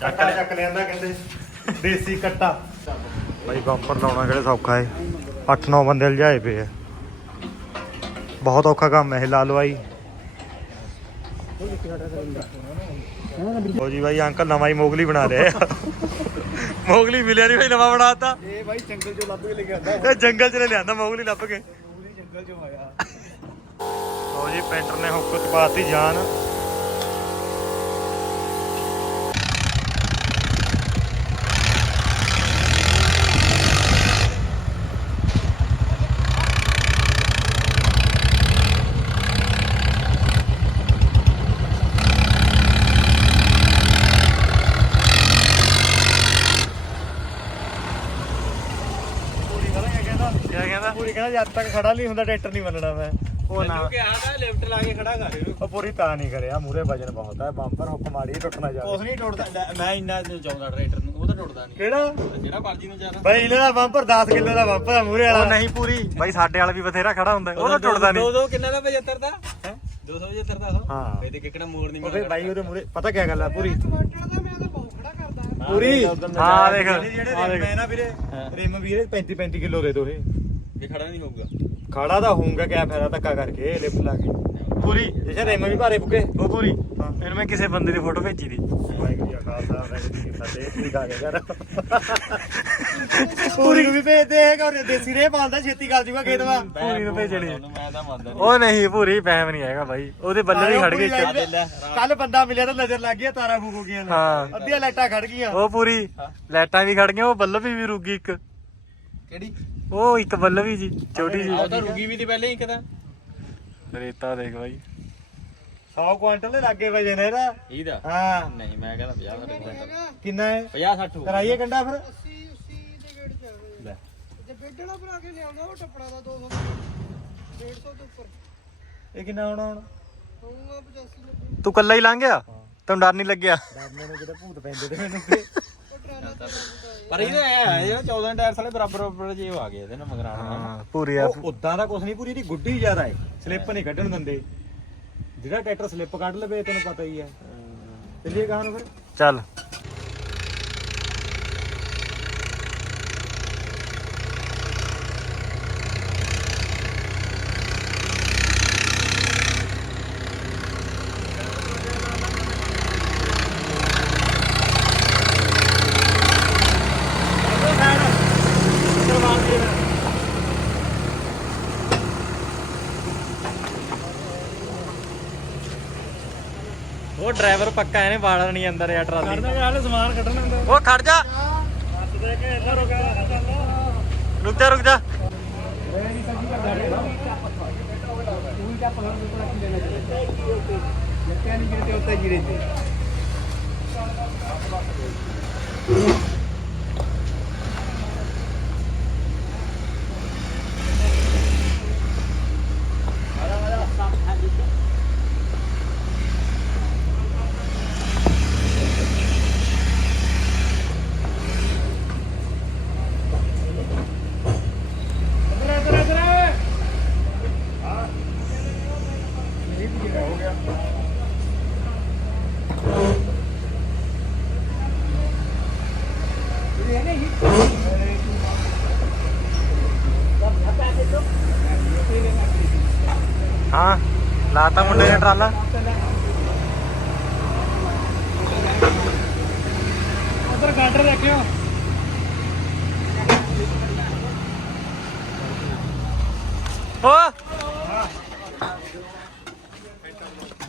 ਕੱਟਾ ਚੱਕ ਲਿਆਂਦਾ ਕਹਿੰਦੇ। ਦੇਸੀ ਕੱਟਾ। ਬਾਈ ਬੰਪਰ ਲਾਉਣਾ ਕਿਹੜੇ ਸੌਖਾ ਏ। 8-9 ਬੰਦੇ ਲਜਾਏ ਪਏ ਆ। ਬਹੁਤ ਔਖਾ ਕੰਮ ਹੈ ਲਾ ਲਵਾਈ ਹੋ ਜੀ ਬਾਈ ਅੰਕਲ ਨਵਾਂ ਹੀ ਮੋਗਲੀ ਬਣਾ ਰਿਹਾ ਮੋਗਲੀ ਮਿਲਿਆ ਨਹੀਂ ਬਾਈ ਨਵਾਂ ਬਣਾਤਾ ਇਹ ਬਾਈ ਜੰਗਲ ਚੋਂ ਲੱਭ ਕੇ ਲੈ ਕੇ ਆਂਦਾ ਇਹ ਜੰਗਲ ਚ ਲਿਆਂਦਾ ਮੋਗਲੀ ਲੱਭ ਕੇ। ਪੂਰੀ ਜੰਗਲ ਚੋਂ ਆਇਆ। ਲੋ ਜੀ ਪੈਂਟਰ ਨੇ ਹੁੱਕ ਚ ਪਾਤੀ ਜਾਨ ਕਿਆ ਕਹਿੰਦਾ ਪੂਰੀ ਕਹਿੰਦਾ ਜਦ ਤੱਕ ਖੜਾ ਨਹੀਂ ਹੁੰਦਾ ਟਰੈਕਟਰ ਨਹੀਂ ਮੰਨਣਾ ਮੈਂ। ਉਹ ਨਾ। ਕਿਹਾ ਤਾਂ ਲਿਫਟ ਲਾ ਕੇ ਖੜਾ ਕਰ ਇਹਨੂੰ। ਉਹ ਪੂਰੀ ਤਾਂ ਨਹੀਂ ਕਰਿਆ ਮੂਰੇ ਵਜਨ ਬਹੁਤ ਹੈ ਬੰਪਰ ਹੁੱਕ ਮਾੜੀ ਟੁੱਟਣਾ ਜਾ ਕੁਛ ਨਹੀਂ ਟੁੱਟਦਾ ਮੈਂ ਇੰਨਾ ਚਾਹੁੰਦਾ ਟਰੈਕਟਰ ਨੂੰ ਉਹ ਤਾਂ ਟੁੱਟਦਾ ਨਹੀਂ। ਕਿਹੜਾ? ਜਿਹੜਾ ਮਰਜ਼ੀ ਨੂੰ ਜਾਣਾ ਬਾਈ ਇਹਨਾਂ ਦਾ ਬੰਪਰ 10 ਕਿਲੋ ਦਾ ਬੰਪਰ ਆ ਮੂਰੇ ਵਾਲਾ। ਨਹੀਂ ਪੂਰੀ। ਬਾਈ ਸਾਡੇ ਵਾਲਾ ਵੀ ਬਥੇਰਾ ਖੜਾ ਹੁੰਦਾ ਉਹ ਤਾਂ ਟੁੱਟਦਾ ਨਹੀਂ। ਦੋ ਦੋ ਕਿੰਨਾ ਦਾ 75 ਦਾ? ਹੈ? 275 ਦਾ ਉਹ? ਹਾਂ। ਇਹਦੇ ਕਿਹੜਾ ਮੋੜ ਨਹੀਂ ਉਹਦੇ ਬਾਈ ਉਹਦੇ ਮੂਰੇ ਪਤਾ ਕੀ ਗੱਲ ਆ ਪੂਰੀ। ਪੂਰੀ? ਹਾਂ ਦੇਖ। ਜਿਹੜੇ ਰਿਮ ਹੈ ਨਾ ਵੀਰੇ। ਰਿਮ ਵੀਰੇ 35 35 ਕਿਲੋ ਦੇ ਦੋ ਇਹ। ਇਹ ਖੜਾ ਨਹੀਂ ਹੋਊਗਾ। ਖੜਾ ਤਾਂ ਹੋਊਗਾ ਕਿਆ ਫਾਇਦਾ ਧੱਕਾ ਕਰਕੇ ਲਿਫਟ ਲਾ ਕੇ। ਪੂਰੀ ਜੇ ਰਿਮ ਵੀ ਭਾਰੇ ਬੁੱਕੇ। ਉਹ ਪੂਰੀ ਇਹਨੂੰ ਮੈਂ ਕਿਸੇ ਬੰਦੇ ਦੀ ਫੋਟੋ ਭੇਜੀ ਦੀ। ਪੂਰੀ ਨੂੰ ਵੀ ਭੇਜਦੇ ਹੈ ਕਿ ਦੇਸੀ ਰੇ ਪਾਉਂਦਾ ਛੇਤੀ ਗੱਲ ਜੂਗਾ ਖੇਤ ਵਾ। ਪੂਰੀ ਨੂੰ ਭੇਜਣੀ। ਉਹ ਨਹੀਂ ਪੂਰੀ ਫਹਿਮ ਨਹੀਂ ਹੈਗਾ ਬਾਈ। ਉਹਦੇ ਬੱਲੇ ਵੀ ਖੜ ਗਏ। ਕੱਲ ਬੰਦਾ ਮਿਲਿਆ ਤਾਂ ਨਜ਼ਰ ਲੱਗ ਗਿਆ ਤਾਰਾ ਫੂਕ ਹੋ ਗਈਆਂ ਹਾਂ। ਅੱਧੀਆਂ ਲਾਈਟਾਂ ਖੜ ਗਈਆਂ। ਉਹ ਪੂਰੀ ਲਾਈਟਾਂ ਵੀ ਖੜ ਗਈਆਂ ਉਹ ਬੱਲਬ ਵੀ ਰੁਕੀ ਇੱਕ। ਕਿਹੜੀ? ਉਹ ਇੱਕ ਬੱਲਬ ਵੀ ਜੀ ਛੋਟੀ ਜੀ। ਆਹ ਤਾਂ ਰੁਕੀ ਵੀ ਦੀ ਪਹਿਲੇ ਹੀ ਕਦਾ ਰੇਤਾ ਦੇਖ ਬਾਈ। 100 ਕੁਆਂਟਲ ਦੇ ਲੱਗੇ ਵਜੇ ਨੇ ਇਹਦਾ। ਇਹਦਾ ਹਾਂ। ਨਹੀਂ ਮੈਂ ਕਹਿੰਦਾ 50 ਦਾ ਕਿੰਨਾ ਹੈ? 50 60 ਕਰਾਈਏ ਕੰਡਾ ਫਿਰ। ਲੈ। ਜੇ ਬੇਡਣਾ ਬਣਾ ਕੇ ਲਿਆਉਂਦਾ ਉਹ ਟੱਪੜਾ ਦਾ 200 150 ਤੋਂ ਉੱਪਰ। ਇਹ ਕਿੰਨਾ ਹੋਣਾ ਹੁਣ? ਹੋਊਗਾ 85 90 ਤੂੰ ਕੱਲਾ ਹੀ ਲੰਘ ਗਿਆ? ਤੈਨੂੰ ਡਰ ਨਹੀਂ ਲੱਗਿਆ? ਕਿਤੇ ਭੂਤ ਪੈਂਦੇ ਤੇ ਮੈਨੂੰ ਤੇ। ਉਹ ਟਰਾਲਾ ਤੇ ਪਰ ਇਹਦਾ ਇਹ ਹੈ ਜਿਹੜਾ 14 ਟਾਇਰ ਸਾਲੇ ਬਰਾਬਰ ਬਰਾਬਰ ਜੇ ਆ ਗਏ ਇਹਦੇ ਨਾਲ ਮਗਰਾਣਾ ਹਾਂ ਪੂਰੀ ਆ। ਉਹ ਉਦਾਂ ਦਾ ਕੁਛ ਨਹੀਂ ਪੂਰੀ ਦੀ ਗੁੱਡੀ ਜ਼ਿਆਦਾ ਹੈ। ਸਲਿੱਪ ਨਹੀਂ ਕੱਢਣ ਦਿੰਦੇ। ਜਿਹੜਾ ਟਰੈਕਟਰ ਸਲਿੱਪ ਕੱਢ ਲਵੇ ਤੈਨੂੰ ਪਤਾ ਹੀ ਹੈ। ਚੱਲੀਏ ਕਹਾਂ ਨੂੰ ਫਿਰ। ਚੱਲ ਉਹ ਡਰਾਈਵਰ ਪੱਕਾ ਇਹਨੇ ਬਾੜਨ ਨਹੀਂ ਅੰਦਰ ਆ ਟਰਾਲੀ। ਹਾਲੇ ਸਮਾਨ ਕੱਢਣਾ ਹੁੰਦਾ ਉਹ ਖੜ ਜਾ। ਦੇ ਕੇ ਇੱਧਰ ਗਿਆ ਰੁਕ ਜਾ ਰੁਕ ਜਾ। ਹਾਂ ਲਾਤਾ ਮੁੰਡੇ ਨੇ ਟਰਾਲਾ।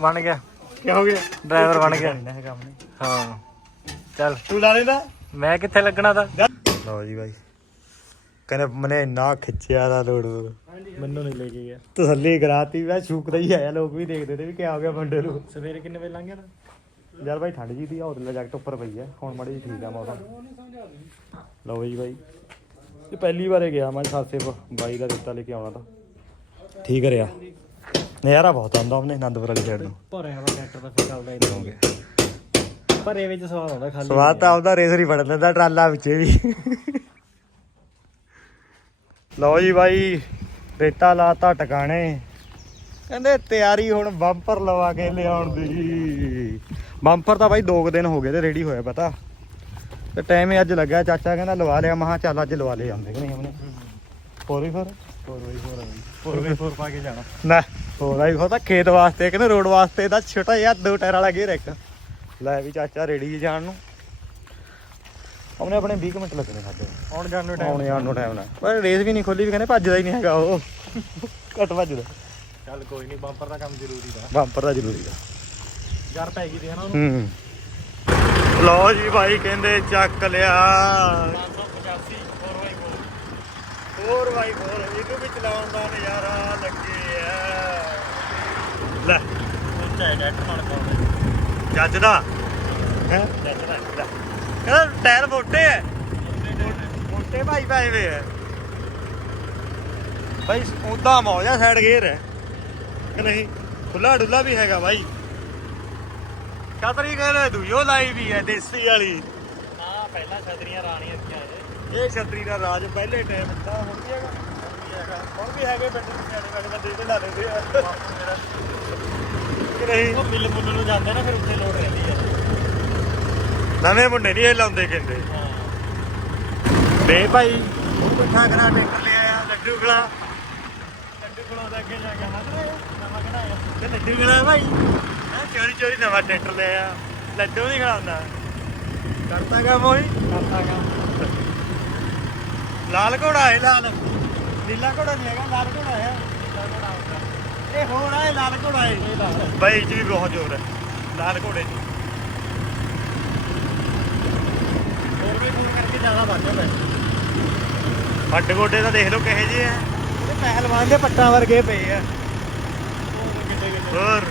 ਬਣ ਗਿਆ। ਕੀ ਹੋ ਗਿਆ? ਡਰਾਈਵਰ ਬਣ ਗਿਆ। ਇਹ ਕੰਮ ਨਹੀਂ। ਹਾਂ। ਚੱਲ। ਤੂੰ ਲਾ ਲੈਂਦਾ। ਮੈਂ ਕਿੱਥੇ ਲੱਗਣਾ ਤਾਂ? ਲਓ ਜੀ ਬਾਈ। ਕਹਿੰਦੇ ਮਨੇ ਨਾ ਖਿੱਚਿਆ ਦਾ ਲੋੜ ਮੈਨੂੰ ਨਹੀਂ ਲੈ ਕੇ ਗਿਆ। ਤਸੱਲੀ ਕਰਾਤੀ। ਮੈਂ ਸ਼ੂਕਦਾ ਹੀ ਆਇਆ ਲੋਕ ਵੀ ਦੇਖਦੇ ਤੇ ਵੀ ਕਿਆ ਹੋ ਗਿਆ ਬੰਦੇ ਨੂੰ। ਸਵੇਰੇ ਕਿੰਨੇ ਵਜੇ ਲੰਘਿਆ ਤਾਂ? ਯਾਰ ਬਾਈ ਠੰਡ ਜੀ ਦੀ ਆ ਉਹਦੇ ਜੈਕਟ ਉੱਪਰ ਪਈ ਆ। ਹੁਣ ਮਾੜੀ ਠੀਕ ਆ ਮੌਸਮ। ਲਓ ਜੀ ਬਾਈ। ਇਹ ਪਹਿਲੀ ਵਾਰੇ ਗਿਆ ਮੈਂ ਸਾਸੇ ਬਾਈ ਦਾ ਦਿੱਤਾ ਲੈ ਕੇ ਆਉਣਾ ਤਾਂ। ਠੀਕ ਰਿਹਾ। ਨਜ਼ਾਰਾ ਬਹੁਤ ਆਉਂਦਾ ਉਹਨੇ ਆਨੰਦਪੁਰ ਵਾਲੀ ਸਾਈਡ ਨੂੰ। ਭਰਿਆ ਵਾ ਟਰੈਕਟਰ ਦਾ ਫਿਰ ਚੱਲਦਾ ਹੀ ਗਿਆ ਭਰੇ ਵਿੱਚ ਸਵਾਦ ਆਉਂਦਾ ਖਾਲੀ। ਸਵਾਦ ਤਾਂ ਆਉਂਦਾ ਰੇਸਰ ਹੀ ਫੜ ਲੈਂਦਾ ਟਰਾਲਾ ਵਿੱਚ ਵੀ। ਲਓ ਜੀ ਬਾਈ ਰੇਤਾ ਲਾਤਾ ਟਿਕਾਣੇ। ਕਹਿੰਦੇ ਤਿਆਰੀ ਹੁਣ ਬੰਪਰ ਲਵਾ ਕੇ ਲਿਆਉਣ ਦੀ। ਬੰਪਰ ਤਾਂ ਬਾਈ 2 ਦਿਨ ਹੋ ਗਏ ਤੇ ਰੈਡੀ ਹੋਇਆ ਪਤਾ। ਤੇ ਟਾਈਮ ਹੀ ਅੱਜ ਲੱਗਾ ਚਾਚਾ ਕਹਿੰਦਾ ਲਵਾ ਲਿਆ ਮਹਾ ਚੱਲ ਅੱਜ ਲਵਾ ਲੈ ਜਾਂਦੇ ਕਿ ਨਹੀਂ ਉਹਨੇ ਹੋਰ ਵੀ ਫਿਰ? 4x4 ਆ 4x4 ਪਾ ਕੇ ਜਾਣਾ। ਨਾ ਹੋਰ ਆਈ ਤਾਂ ਖੇਤ ਵਾਸਤੇ ਕਹਿੰਦੇ ਰੋਡ ਵਾਸਤੇ ਦਾ ਛੋਟਾ ਜਿਹਾ ਦੋ ਟਾਇਰ ਵਾਲਾ ਗੇਅਰ ਇੱਕ। ਲੈ ਵੀ ਚਾਚਾ ਰੈਡੀ ਜਾਣ ਨੂੰ। ਉਹਨੇ ਆਪਣੇ 20 ਕੁ ਮਿੰਟ ਲੱਗਣੇ ਸਾਡੇ। ਆਉਣ ਜਾਣ ਨੂੰ ਆਉਣ ਜਾਣ ਨੂੰ ਟਾਈਮ ਨਾਲ ਪਰ ਰੇਸ ਵੀ ਨਹੀਂ ਖੋਲੀ ਵੀ ਕਹਿੰਦੇ ਭੱਜਦਾ ਹੀ ਨਹੀਂ ਹੈਗਾ ਉਹ। ਘੱਟ ਭੱਜਦਾ। ਚੱਲ ਕੋਈ ਨਹੀਂ ਬੰਪਰ ਦਾ ਕੰਮ ਜ਼ਰੂਰੀ ਦਾ ਬੰਪਰ ਦਾ ਜ਼ਰੂਰੀ ਦਾ ਯਾਰ ਪੈ ਗਈ ਦੇ ਹਨਾ ਉਹਨੂੰ। ਹੂੰ। ਲਓ ਜੀ ਭਾਈ ਕਹਿੰਦੇ ਚੱਕ ਲਿਆ। 585 4x4 ਹੋਰ ਭਾਈ ਹੋਰ ਇਹਨੂੰ ਵੀ ਚਲਾਉਣ ਦਾ ਨਜ਼ਾਰਾ ਲੱਗੇ ਆ। ਲੈ। ਉੱਚਾ ਹੈ ਡੈਟ ਨਾਲ ਪਾਉਂਦੇ ਜੱਜ ਦਾ। ਹੈ? ਜੱਜ ਦਾ। ਕਹਿੰਦਾ ਟਾਇਰ ਮੋਟੇ ਐ। ਮੋਟੇ ਭਾਈ ਪਾਏ ਵੇ ਐ। ਭਾਈ ਉਹਦਾ ਮੌਜਾ ਸਾਈਡ ਗੇਅਰ ਹੈ ਕਿ ਨਹੀਂ? ਖੁੱਲਾ ਡੁੱਲਾ ਵੀ ਹੈਗਾ ਭਾਈ ਕਤਰੀ ਕਹਿੰਦੇ ਦੂਜੋ ਲਾਈ ਵੀ ਹੈ ਦੇਸੀ ਵਾਲੀ। ਹਾਂ ਪਹਿਲਾਂ ਛਤਰੀਆਂ ਰਾਣੀਆਂ ਦੀਆਂ ਇਹ ਛਤਰੀ ਦਾ ਰਾਜ ਪਹਿਲੇ ਟਾਈਮ ਦਾ ਹੁਣ ਵੀ ਹੈਗਾ। ਹੁਣ ਵੀ ਹੈਗੇ ਪਿੰਡ ਦੇ ਸਿਆਣੇ ਵਾਲੇ ਬੰਦੇ ਤੇ ਲਾ ਲੈਂਦੇ ਆ। ਕਿ ਨਹੀਂ? ਉਹ ਮਿਲ ਮੁੱਲ ਨੂੰ ਜਾਂਦੇ ਨਾ ਫਿਰ ਉੱਥੇ ਲੋਡ ਰਹਿੰਦੀ ਹੈ ਨਵੇਂ ਮੁੰਡੇ ਨਹੀਂ ਇਹ ਲਾਉਂਦੇ ਕਹਿੰਦੇ। ਬੇ ਭਾਈ। ਇਕੱਠਾ ਕਰਾ ਟਰੈਕਟਰ ਲਿਆ ਆ ਲੱਡੂ ਖਲਾ। ਲੱਡੂ ਖਲੋਂ ਦਾ ਅੱਗੇ ਜਾ ਕੇ ਹੱਥ ਨਵਾਂ ਕਢਾਇਆ। ਤੇ ਲੱਡੂ ਖਲਾ ਭਾਈ। ਹਾਂ ਚੋਰੀ ਚੋਰੀ ਨਵਾਂ ਟਰੈਕਟਰ ਲਿਆ ਆ ਲੱਡੂ ਨਹੀਂ ਖਲਾਉਂਦਾ। ਕਰਤਾ ਕੰਮ ਹੋਈ ਕਰਤਾ ਕੰਮ। ਲਾਲ ਘੋੜਾ ਹੈ ਲਾਲ। ਨੀਲਾ ਘੋੜਾ ਨਹੀਂ ਹੈਗਾ ਲਾਲ ਘੋੜਾ ਹੈ। ਇਹ ਹੋਰ ਹੈ ਲਾਲ ਘੋੜਾ ਹੈ। ਬਾਈ ਵੀ ਬਹੁਤ ਜ਼ੋਰ ਹੈ। ਲਾਲ ਘੋੜੇ 'ਚ। ਹੋਰ ਵੀ ਫੋਨ ਕਰਕੇ ਜ਼ਿਆਦਾ ਵੱਧ ਜਾਂਦਾ ਹੱਡ ਗੋਡੇ ਤਾਂ ਦੇਖ ਲਓ ਕਿਹੇ ਜਿਹੇ ਆ। ਇਹ ਪਹਿਲਵਾਨ ਦੇ ਪੱਟਾਂ ਵਰਗੇ ਪਏ ਆ। ਹੋਰ।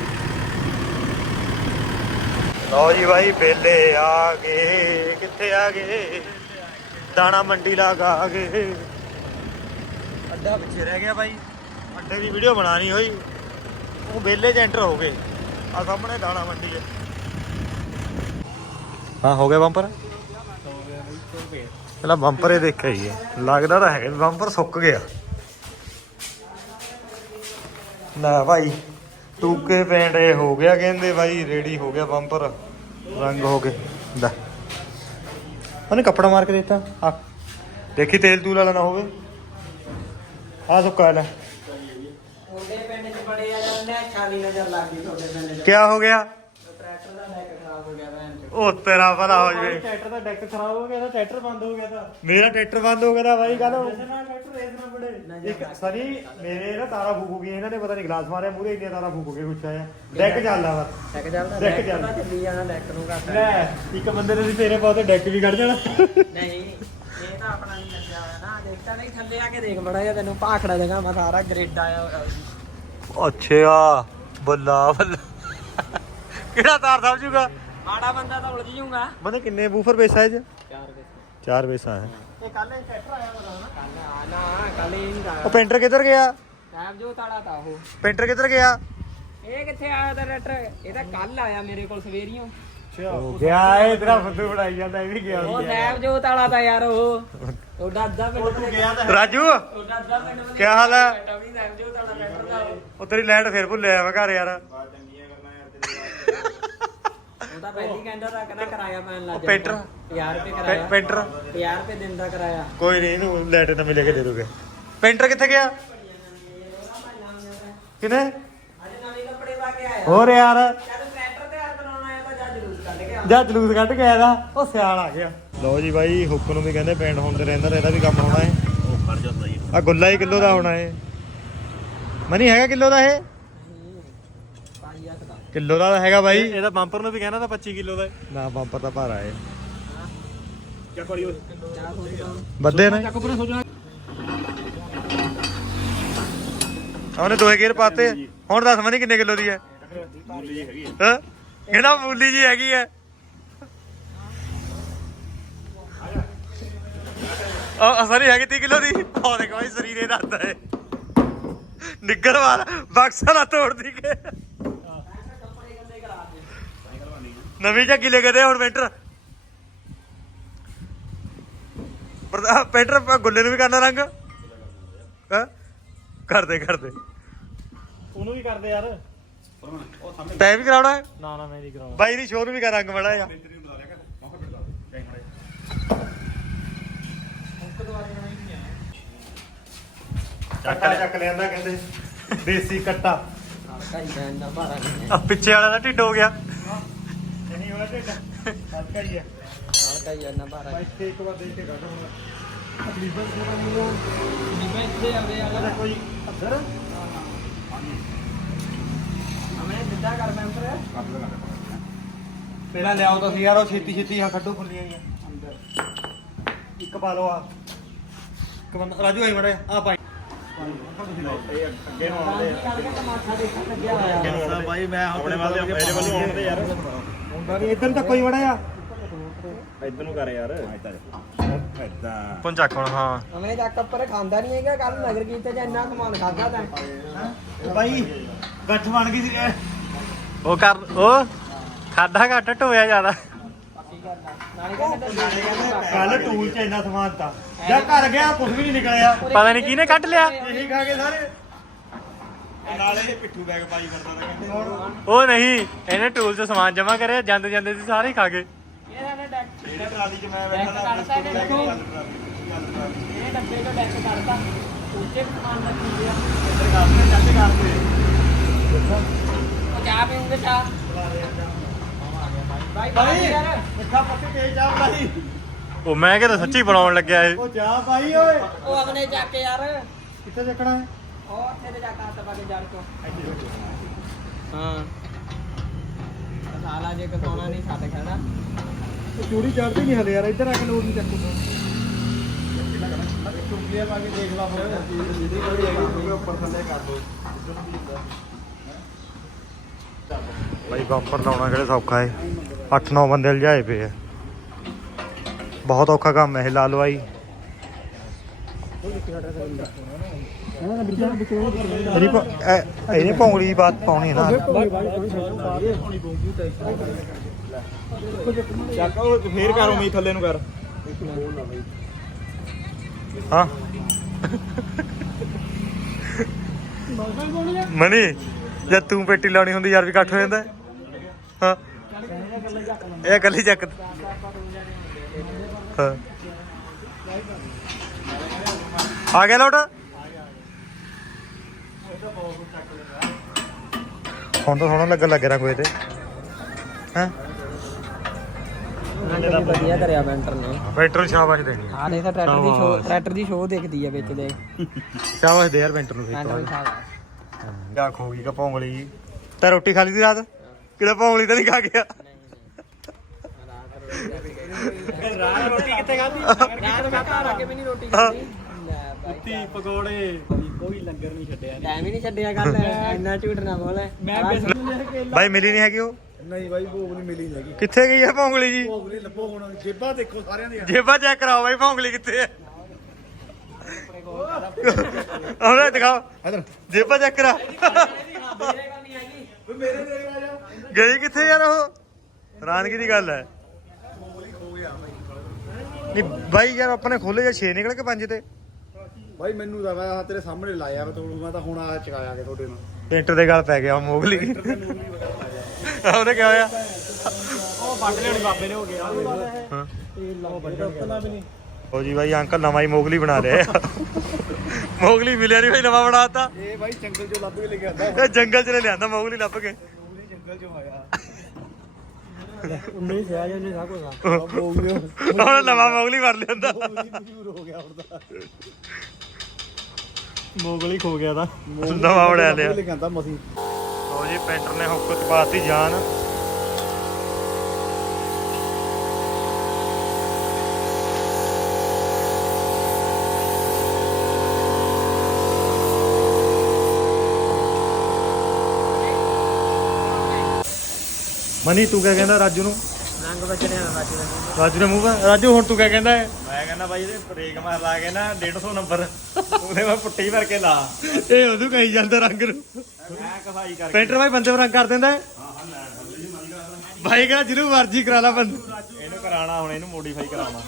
ਲਓ ਜੀ ਭਾਈ ਬੇਲੇ ਆ ਗਏ। ਕਿੱਥੇ ਆ ਗਏ? ਦਾਣਾ ਮੰਡੀ ਲਾਗ ਆ ਗਏ। ਅੱਡਾ ਪਿੱਛੇ ਰਹਿ ਗਿਆ ਭਾਈ ਅੱਡੇ ਦੀ ਵੀਡੀਓ ਬਣਾਣੀ ਹੋਈ। ਉਹ ਬੇਲੇ 'ਚ ਐਂਟਰ ਹੋ ਗਏ। ਆ ਸਾਹਮਣੇ ਦਾਣਾ ਮੰਡੀ ਹੈ। ਹਾਂ ਹੋ ਗਿਆ ਬੰਪਰ ਬਈ ਪਹਿਲਾਂ ਬੰਪਰ ਇਹ ਦੇਖਿਆ ਹੀ ਹੈ ਲੱਗਦਾ ਤਾਂ ਹੈਗਾ ਬੰਪਰ ਸੁੱਕ ਗਿਆ। ਲੈ ਭਾਈ ਟੂਕੇ ਪੈਂਟ ਇਹ ਹੋ ਗਿਆ ਕਹਿੰਦੇ ਭਾਈ ਰੈਡੀ ਹੋ ਗਿਆ ਬੰਪਰ ਰੰਗ ਹੋ ਗਏ। ਲੈ। ਉਹਨੇ ਕੱਪੜਾ ਮਾਰ ਕੇ ਦਿੱਤਾ। ਆ। ਦੇਖੀ ਤੇਲ ਤੂਲ ਵਾਲਾ ਨਾ ਹੋਵੇ। ਆ ਸੁੱਕਾ ਲੈ। ਉਹਦੇ ਪਿੰਡ ਚ ਬੜੇ ਆ ਜਾਂਦੇ ਆ ਖਾਲੀ ਨਜ਼ਰ ਲੱਗ ਗਈ ਤੁਹਾਡੇ ਪਿੰਡ ਚ। ਕੀ ਹੋ ਗਿਆ? ਟਰੈਕਟਰ ਦਾ ਲੈਕ ਖਰਾਬ ਹੋ ਗਿਆ ਉਹ ਤੇਰਾ ਭਲਾ ਹੋ ਜਵੇ। ਟਰੈਕਟਰ ਦਾ ਡੈਕ ਖਰਾਬ ਹੋ ਗਿਆ ਤਾਂ ਟਰੈਕਟਰ ਬੰਦ ਹੋ ਗਿਆ ਤਾਂ। ਮੇਰਾ ਟਰੈਕਟਰ ਬੰਦ ਹੋ ਗਿਆ ਤਾਂ ਭਾਈ ਕੱਲ ਨਾ ਟਰੈਕਟਰ ਰੇਸ ਨਾ ਬੜੇ ਇੱਕ ਸਨੀ ਮੇਰੇ ਨਾ ਤਾਰਾ ਫੂਕ ਹੋ ਗਈ ਇਹਨਾਂ ਨੇ ਪਤਾ ਨਹੀਂ ਗਲਾਸ ਮਾਰਿਆ ਮੂਰੇ ਇੰਨੀਆਂ ਤਾਰਾ ਫੂਕ ਹੋ ਗਏ ਕੁਛ ਆਇਆ ਡੈਕ ਚੱਲਦਾ ਵਾ। ਲੈਕ ਚੱਲਦਾ ਲੈਕ ਚੱਲਦਾ। ਚੱਲੀ ਜਾਣਾ ਲੈਕ ਨੂੰ ਘੱਟ ਲੈ ਇੱਕ ਬੰਦੇ ਨੇ ਤੇਰੇ ਪਾਉ ਡੈਕ ਵੀ ਕੱਢ ਜਾਣਾ ਨਹੀਂ ਇਹ ਤਾਂ ਆਪਣਾ ਨਹੀਂ ਲੱਗਿਆ ਹੋਇਆ ਨਾ ਦੇਖਤਾ ਨਹੀਂ ਥੱਲੇ ਆ ਕੇ ਦੇਖ ਬੜਾ ਜਿਹਾ ਤੈਨੂੰ ਭਾਖੜਾ ਜਗਾ ਮੈਂ ਸਾਰਾ ਗ੍ਰਿਡ ਆਇਆ ਹੋਇਆ। ਅੱਛਾ ਬੱਲਾ ਬੱਲਾ। ਕਿਹੜਾ ਤਾਰ ਸਮਝੂਗਾ? ਮਾੜਾ ਬੰਦਾ ਤਾਂ ਉਲਝ ਜੂਗਾ ਬੰਦੇ ਕਿੰਨੇ ਬੂਫਰ ਬੇਸਾ ਇਹ ਚਾਰ ਵਜੇ ਚਾਰ ਬੇਸਾ ਹੈ। ਇਹ ਕੱਲ ਟਰੈਕਟਰ ਆਇਆ ਪਤਾ ਨਾ। ਕੱਲ ਆ ਨਾ ਕੱਲ ਹੀ ਨਹੀਂ ਉਹ ਪੇਂਟਰ ਕਿੱਧਰ ਗਿਆ? ਸਾਹਿਬ ਜੋ ਤਾਲਾ ਤਾ ਉਹ। ਪੇਂਟਰ ਕਿੱਧਰ ਗਿਆ? ਇਹ ਕਿੱਥੇ ਆਇਆ ਦਾ ਟਰੈਕਟਰ ਇਹ ਤਾਂ ਕੱਲ ਆਇਆ ਮੇਰੇ ਕੋਲ ਸਵੇਰੀਓ। ਉਹ ਗਿਆ ਇਹ ਤੇਰਾ ਫੁੱਦੂ ਬਣਾਈ ਜਾਂਦਾ ਇਹ ਵੀ ਗਿਆ ਉਹ ਸਾਹਿਬ ਜੋ ਤਾਲਾ ਤਾ ਯਾਰ ਉਹ। ਉਹ ਦਾਦਾ ਪਿੰਡ ਤੋਂ ਗਿਆ ਤਾਂ ਰਾਜੂ ਉਹ ਦਾਦਾ ਪਿੰਡ ਕੀ ਹਾਲ ਹੈ? ਟਵੀ ਸਾਹਿਬ ਜੋ ਤਾਲਾ ਟਰੈਕਟਰ ਦਾ ਉਹ। ਉਹ ਤੇਰੀ ਲਾਈਟ ਫੇਰ ਭੁੱਲਿਆ ਵਾ ਘਰ ਯਾਰ। ਉਹ ਤਾਂ ਪਹਿਲੀ ਕਹਿੰਦਾ ਤਾਂ ਕਹਿੰਦਾ ਕਿਰਾਇਆ ਪੈਣ ਲੱਗ ਉਹ ਪੇਂਟਰ? 50 ਰੁਪਏ ਕਿਰਾਇਆ। ਪੇਂਟਰ 50 ਰੁਪਏ ਦਿਨ ਦਾ ਕਿਰਾਇਆ। ਕੋਈ ਨਹੀਂ ਇਹਨੂੰ ਲਾਈਟ ਨਵੀਂ ਲੈ ਕੇ ਦੇ ਦੋਗੇ। ਪੇਂਟਰ ਕਿੱਥੇ ਗਿਆ? ਕਿਨੇ ਅੱਜ ਨਵੇਂ ਕੱਪੜੇ ਪਾ ਕੇ ਆਇਆ ਹੋਰ ਯਾਰ। ਜਦ ਟਰੈਕਟਰ ਤਿਆਰ ਕਰਾਉਣ ਆਇਆ ਤਾਂ ਜਦ ਜਲੂਸ ਕੱਢ ਕੇ ਜਾਂ ਜਲੂਸ ਕੱਢ ਕੇ ਆਇਆ ਦਾ। ਉਹ ਸਿਆਲ ਆ ਗਿਆ। ਲਓ ਜੀ ਬਾਈ ਹੁੱਕ ਨੂੰ ਵੀ ਕਹਿੰਦੇ ਪੈਂਟ ਹੁੰਦੇ ਰਹਿੰਦਾ ਤੇ ਇਹਦਾ ਵੀ ਕੰਮ ਹੋਣਾ ਹੈ ਉਹ ਖੜ ਜਾਂਦਾ ਜੀ। ਆ ਗੁੱਲਾ ਹੀ ਕਿਲੋ ਦਾ ਹੋਣਾ ਹੈ ਮਨੀ ਹੈਗਾ ਕਿਲੋ ਦਾ ਇਹ? ਕਿਲੋ ਦਾ ਤਾਂ ਹੈਗਾ ਬਾਈ। ਇਹਦਾ ਬੰਪਰ ਨੂੰ ਵੀ ਕਹਿਣਾ ਤਾਂ 25 ਕਿਲੋ ਦਾ ਨਾ ਬੰਪਰ ਤਾਂ ਭਾਰਾ ਹੈ। ਕਿਆ ਕਰੀ ਉਹ ਚਾਹ ਸੋਚਦਾ ਵੱਧੇ ਨੇ। ਚੱਕ ਪਰ ਸੋਚਣਾ। ਉਹਨੇ ਦੋਏ ਗੇਅਰ ਪਾਤੇ। ਹੁਣ ਦੱਸ ਮਨੀ ਕਿੰਨੇ ਕਿਲੋ ਦੀ ਹੈ। ਮੂਲੀ ਜੀ ਹੈਗੀ ਹਾਂ। ਕਹਿੰਦਾ ਮੂਲੀ ਜੀ ਹੈਗੀ ਹੈ? ਆ ਅਸਰੀ ਹੈਗੀ 30 ਕਿਲੋ ਦੀ। ਦੇਖੋ ਭਾਈ ਸਰੀਰੇ ਦੱਸਦਾ ਹੈ। ਨਿੱਗਰ ਵਾਲਾ ਬਕਸਾ ਨਾ ਤੋੜਦੀ ਕੇ। ਨਵੀਂ ਚੱਕੀ ਲੈ ਕੇ ਦੇ ਹੁਣ ਪੈਂਟਰ ਪਰ ਪੈਂਟਰ ਗੁੱਲੇ ਨੂੰ ਵੀ ਕਰਨਾ ਰੰਗ। ਹਾਂ? ਕਰਦੇ ਕਰਦੇ। ਉਹਨੂੰ ਵੀ ਕਰਦੇ ਯਾਰ। ਤੈਂ ਵੀ ਕਰਾਉਣਾ ਹੈ? ਨਾ ਨਾ ਮੈਂ ਨਹੀਂ ਕਰਾਉਣਾ। ਬਾਈ ਦੀ ਸ਼ੋਰ ਵੀ ਕਰ ਰੰਗ ਬੜਾ ਆ ਚੱਕ ਲੈ ਚੱਕ ਲਿਆਂਦਾ ਕਹਿੰਦੇ ਦੇਸੀ ਕੱਟਾ। ਨਹੀਂ ਆ ਪਿੱਛੇ ਵਾਲਾ ਦਾ ਢਿੱਡ ਹੋ ਗਿਆ। ਨਹੀਂ ਹੋਇਆ ਢਿੱਡ। ਹਲਕਾ ਹੀ ਆ। ਨਾਲ ਕਾਈ ਇੰਨਾ ਭਾਰਾ। ਬਾਈ ਤੇ ਇੱਕ ਵਾਰ ਦੇਖ ਕੇ ਕੱਢ ਹੁਣ। ਮੈਂ ਇੱਥੇ ਆਵੇ ਆ ਕੋਈ ਅਧਰ ਹਮੇ ਸਿੱਧਾ ਕਰ ਮੈਂਬਰ ਪਹਿਲਾਂ ਲਿਆਓ ਤੁਸੀਂ ਯਾਰ ਉਹ ਛੇਤੀ ਛੇਤੀ ਆ ਖੱਡੂ ਖੁੱਲੀਆਂ ਗਈਆਂ ਅੰਦਰ। ਇੱਕ ਪਾ ਲਓ ਆ ਇੱਕ ਬੰਦਾ ਰਾਜੂ ਆਈ ਮੜਾ ਆ ਪਾਈ ਅੱਗੇ ਨੂੰ ਆਉਂਦੇ ਮਾਥਾ ਦੇਖਣ ਲੱਗਿਆ ਹੋਇਆ ਮੈਂ ਆਪਣੇ ਵੱਲ ਮੇਰੇ ਵੱਲੋਂ ਆਉਂਦੇ ਯਾਰ ਹੁੰਦਾ ਨਹੀਂ ਇੱਧਰ ਤਾਂ ਕੋਈ ਮੜਾ ਆ ਨੂੰ ਕਰ ਯਾਰ ਇੱਦਾਂ ਪੰਜਾਕ ਹੁਣ ਹਾਂ। ਹਮੇ ਚੱਕ ਉੱਪਰ ਖਾਂਦਾ ਨਹੀਂ ਹੈਗਾ ਕੱਲ ਨਗਰ ਕੀਤੇ ਚ ਇੰਨਾ ਸਮਾਨ ਖਾਦਾ ਤੈਂ ਬਾਈ ਗੱਠ ਬਣ ਗਈ ਸੀ ਉਹ ਕਰ, ਉਹ ਖਾਦਾ ਘੱਟ, ਢੋਇਆ ਜ਼ਿਆਦਾ ਪੱਕੀ ਗੱਲ ਆ ਨਾਲੇ ਕਹਿੰਦੇ ਕੱਲ ਟੂਲ ਚ ਇੰਨਾ ਸਮਾਨ ਤਾਂ ਜਾਂ ਘਰ ਗਿਆ ਕੁਝ ਵੀ ਨਹੀਂ ਨਿਕਲਿਆ। ਪਤਾ ਨਹੀਂ ਕਿਹਨੇ ਕੱਢ ਲਿਆ। ਇਹੀ ਖਾ ਕੇ ਸਾਰੇ। ਨਾਲੇ ਇਹ ਪਿੱਠੂ ਬੈਗ ਪਾਈ ਫਿਰਦਾ ਤਾਂ ਕਹਿੰਦੇ। ਉਹ ਨਹੀਂ ਇਹਨੇ ਟੂਲ 'ਚ ਸਮਾਨ ਜਮਾ ਕਰਿਆ ਜਾਂਦੇ ਜਾਂਦੇ ਸੀ ਸਾਰੇ ਖਾ ਗਏ। ਇਹਦਾ ਨਾ ਡੈਕ ਇਹਨੇ ਟਰਾਲੀ 'ਚ ਮੈਂ ਬੈਠਾ ਟਰਾਲੀ ਇਹਨੇ ਡੱਬੇ ਤੋਂ ਡੈਕ ਕੱਢਤਾ ਉੱਚੇ ਸਮਾਨ ਰੱਖੀ ਗਿਆ ਇੱਧਰ ਕਰਦੇ ਚੱਲੇ ਕਰਦੇ ਉਹ ਚਾਹ ਪੀਉਂਗੇ ਚਾਹ। ਬਾਈ ਬਾਈ ਯਾਰ। ਮਿੱਠਾ ਪੱਤੀ ਤੇਜ ਜਾ ਬਾਈ। ਉਹ ਮੈਂ ਕਿਹਾ ਸੱਚੀ ਬਣਾਉਣ ਲੱਗਿਆ ਇਹ। ਉਹ ਜਾ ਬਾਈ ਓਏ। ਉਹ ਆਪਣੇ ਚੱਕ ਯਾਰ। ਕਿੱਥੇ ਚੱਕਣਾ ਹੈ? ਉਹ ਉੱਥੇ ਤੇ ਜਾ ਕੇ ਪਾ ਕੇ ਜੜ ਤੋਂ ਹਾਂ। ਸਾਲਾ ਜੇ ਕਸਾਉਣਾ ਨਹੀਂ ਛੱਡ ਖੜਾ ਚੂੜੀ ਚੜਦੀ ਨਹੀਂ ਹਲੇ ਯਾਰ ਇੱਧਰ ਆ ਕੇ ਲੋੜ ਨਹੀਂ ਚੱਕੂ ਟੁਕਲੀਆਂ ਪਾ ਕੇ ਦੇਖ ਲਾ ਫਿਰ। ਜਿਹਦੀ ਕੋਈ ਹੈਗੀ ਉੱਪਰ ਥੱਲੇ ਕਰ ਦੋ ਬਾਈ ਬੰਪਰ ਲਾਉਣਾ ਕਿਹੜੇ ਸੌਖਾ ਏ। 8-9 ਬੰਦੇ ਲਜਾਏ ਪਏ ਆ। ਬਹੁਤ ਔਖਾ ਕੰਮ ਹੈ ਇਹ ਲਾ ਲਵਾਈ ਇਹਦੀ ਪ- ਇਹ- ਇਹਨੇ ਦੀ ਬਾਤ ਪਾਉਣੀ ਨਾ। ਚੱਕ ਉਹ ਫੇਰ ਕਰ ਉਮੀ ਥੱਲੇ ਨੂੰ ਕਰ। ਹਾਂ। ਮਨੀ ਜਦ ਤੂੰ ਪੇਟੀ ਲਾਉਣੀ ਹੁੰਦੀ ਯਾਰ ਵੀ ਇਕੱਠ ਹੋ ਜਾਂਦਾ। ਹੈ। ਹਾਂ। ਇਹ ਇਕੱਲੀ ਚੱਕ ਹਾਂ। ਆ ਗਿਆ ਲੋਟ? ਹੁਣ ਤਾਂ ਸੋਹਣਾ ਲੱਗਣ ਲੱਗ ਰਿਹਾ ਕੋਈ ਤੇ। ਹਾਂ? ਵਧੀਆ ਕਰਿਆ ਬੈਂਟਰ ਨੇ। ਪੈਟਰੋਲ ਸ਼ਾਬਾਸ਼ ਦੇਣੀ ਆ। ਦੇਖ ਤਾਂ ਟਰੈਕਟਰ ਦੀ ਸ਼ੋ ਟਰੈਕਟਰ ਦੀ ਸ਼ੋ ਦਿਖਦੀ ਆ ਵਿੱਚ ਦੇ। ਸ਼ਾਬਾਸ਼ ਦੇ ਯਾਰ ਪੈਂਟਰ ਨੂੰ ਬੈਂਟਰ ਫੇਰ ਦੀ ਸ਼ਾਬਾਸ਼। ਜਾ ਖੋ ਗਈ ਕਪੌਂਗਲੀ ਤਾਂ ਰੋਟੀ ਖਾ ਲਈ ਸੀ ਰਾਤ? ਕਿਹੜਾ ਪੌਂਗਲੀ ਤਾਂ ਨਹੀਂ ਖਾ ਗਿਆ? ਰਾਤ ਰੋਟੀ ਕਿੱਥੇ ਖਾਧੀ? ਰਾਤ ਮੈਂ ਘਰ ਆ ਕੇ ਵੀ ਨਹੀਂ ਰੋਟੀ ਖਾਧੀ। ਲੈ ਬਾਈ ਤੀ ਪਕੌੜੇ। ਕੋਈ ਲੰਗਰ ਨਹੀਂ ਛੱਡਿਆ ਟਾਈਮ ਹੀ ਨਹੀਂ ਛੱਡਿਆ ਗੱਲ। ਇੰਨਾ ਝੂਠ ਨਾ ਬੋਲ। ਮੈਂ ਬਾਈ ਮਿਲੀ ਨਹੀਂ ਹੈਗੀ ਉਹ? ਨਹੀਂ ਬਾਈ ਭੋਗ ਨਹੀਂ ਮਿਲੀ ਹੈਗੀ। ਕਿੱਥੇ ਗਈ ਹੈ ਪੌਂਗਲੀ ਜੀ? ਭੋਗ ਨਹੀਂ ਲੱਭੋ ਹੁਣ ਜੇਬਾਂ ਦੇਖੋ ਸਾਰਿਆਂ ਦੀਆਂ। ਜੇਬਾਂ ਚੈੱਕ ਕਰਾਓ ਬਾਈ ਪੌਂਗਲੀ ਕਿੱਥੇ ਹੈ ਉਹਨੇ ਦਿਖਾਓ। ਇਧਰ। ਜੇਬਾਂ ਚੈੱਕ ਕਰਾ। ਮੇਰੇ ਦੇ ਆ ਜਾ। ਗਈ ਕਿੱਥੇ ਯਾਰ ਉਹ? ਹੈਰਾਨਗੀ ਦੀ ਗੱਲ ਹੈ। ਨਹੀਂ ਬਾਈ ਯਾਰ ਆਪਣੇ ਖੋਲੇ ਜਾਂ 6 ਨਿਕਲ ਕੇ 5 ਤੇ। ਬਾਈ ਮੈਨੂੰ ਤਾਂ ਮੈਂ ਆਹ ਤੇਰੇ ਸਾਹਮਣੇ ਲਾਇਆ ਮੈਂ ਤੁਹਾਨੂੰ ਮੈਂ ਤਾਂ ਹੁਣ ਆ ਚਕਾਇਆ ਕੇ ਤੁਹਾਡੇ ਨਾਲ। ਪੇਂਟਰ ਦੇ ਗਲ ਪੈ ਗਿਆ ਮੋਗਲੀ। ਉਹਨੇ ਕਿਹਾ ਹੋਇਆ। ਉਹ ਵੱਢ ਲੈਣੀ ਬਾਬੇ ਨੇ ਹੋ ਗਿਆ। ਹਾਂ। ਉਹ ਜੀ ਬਾਈ ਅੰਕਲ ਨਵਾਂ ਹੀ ਮੋਗਲੀ ਬਣਾ ਲਿਆ ਮੋਗਲੀ ਮਿਲਿਆ ਨਹੀਂ ਬਾਈ ਨਵਾਂ ਬਣਾਤਾ ਇਹ ਬਾਈ ਜੰਗਲ ਚੋਂ ਲੱਭ ਕੇ ਲੈ ਕੇ ਆਂਦਾ। ਇਹ ਜੰਗਲ 'ਚ ਲੈ ਲਿਆਂਦਾ ਮੋਗਲੀ ਲੱਭ ਕੇ। ਪੂਰੇ ਜੰਗਲ ਚੋਂ ਆਇਆ। 19 ਸਿਆ ਜੇ ਨਹੀਂ ਸਾਕੋ ਹੋ। ਗਿਆ। ਹੁਣ ਨਵਾਂ ਮੋਗਲੀ ਫੜ ਲਿਆਂਦਾ। ਮਸ਼ਹੂਰ ਹੋ ਗਿਆ ਹੁਣ ਤਾਂ। ਮੋਗਲੀ ਖੋ ਗਿਆ ਤਾਂ। ਨਵਾਂ ਬਣਾ ਲਿਆ। ਲੈ ਕੇ ਆਂਦਾ ਮਸੀਂ। ਲੋ ਜੀ ਪੈਂਟਰ ਨੇ ਹੁੱਕ ਚ ਪਾਤੀ ਜਾਨ। ਮਨੀ ਤੂੰ ਕਿਆ ਕਹਿੰਦਾ ਰਾਜੂ ਨੂੰ? ਰੰਗ ਬਚਣੇ ਆ ਬਾਕੀ ਦਾ ਰਾਜੂ ਨੇ ਮੂੰਹ ਕਰ ਰਾਜੂ ਹੁਣ ਤੂੰ ਕਿਆ ਕਹਿੰਦਾ ਹੈ? ਮੈਂ ਕਹਿੰਦਾ ਬਾਈ ਇਹਦੇ ਬ੍ਰੇਕ ਮਾਰ ਲਾ ਕੇ ਨਾ 150 ਨੰਬਰ। ਉਹਦੇ ਮੈਂ ਪੁੱਟੀ ਭਰ ਕੇ ਲਾ। ਇਹ ਉਹਨੂੰ ਕਹੀ ਜਾਂਦਾ ਰੰਗ ਨੂੰ। ਮੈਂ ਕਫਾਈ ਕਰਕੇ। ਪੈਂਟਰ ਭਾਈ ਬੰਦੇ ਰੰਗ ਕਰ ਦਿੰਦਾ ਹੈ? ਭਾਈ ਕਹਿੰਦਾ ਜਿਹਨੂੰ ਮਰਜ਼ੀ ਕਰਾ ਲਾ ਬੰਦੇ ਇਹਨੂੰ ਕਰਾਣਾ ਹੁਣ ਇਹਨੂੰ ਮੋਡੀਫਾਈ ਕਰਾਉਣਾ